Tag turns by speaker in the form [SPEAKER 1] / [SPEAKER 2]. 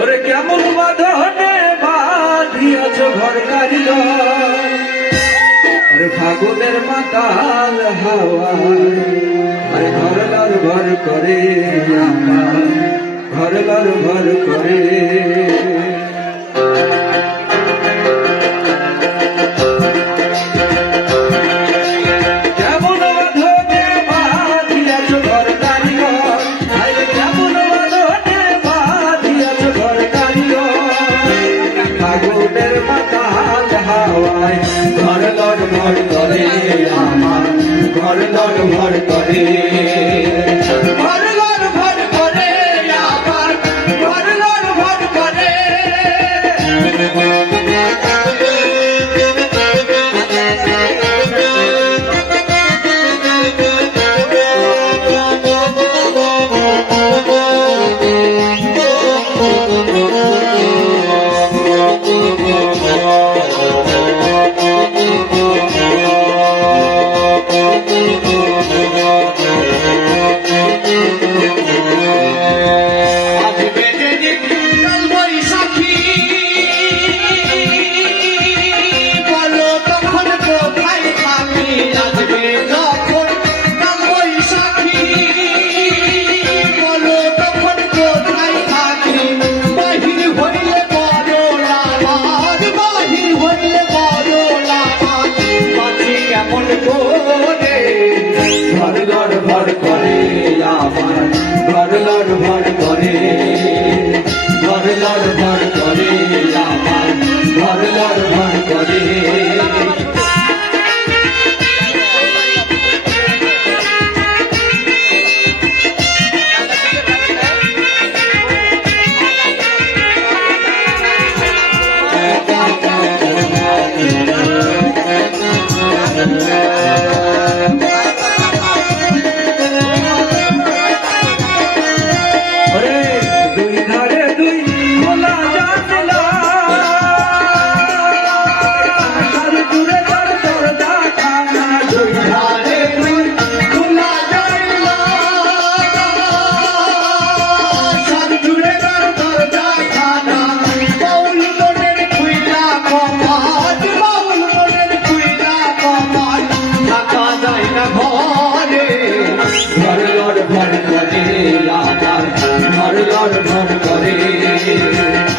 [SPEAKER 1] ওরে কেমন বাঁধনে বাঁধিয়াছ ঘর কারিল আরে ফাগুনের মাতাল হাওয়া আরে ঘর লাল ঘর করে আমার ঘর লাল ঘর করে। હળદર મળતો હે Oh, করে।